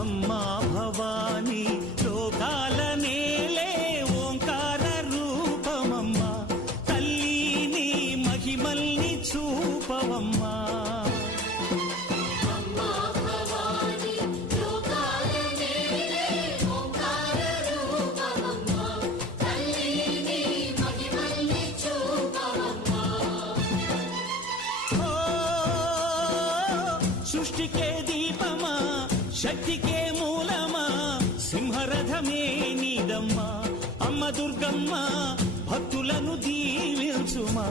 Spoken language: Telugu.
అమ్మా భవానీ లోకాల నేలే ఓంకార రూపమమ్మా తల్లి మహిమల్ని చూపవమ్మా సృష్టికే దీపమా శక్తికే మూలమా సింహరథమే నీదమ్మా అమ్మ దుర్గమ్మ భక్తులను దీవించుమా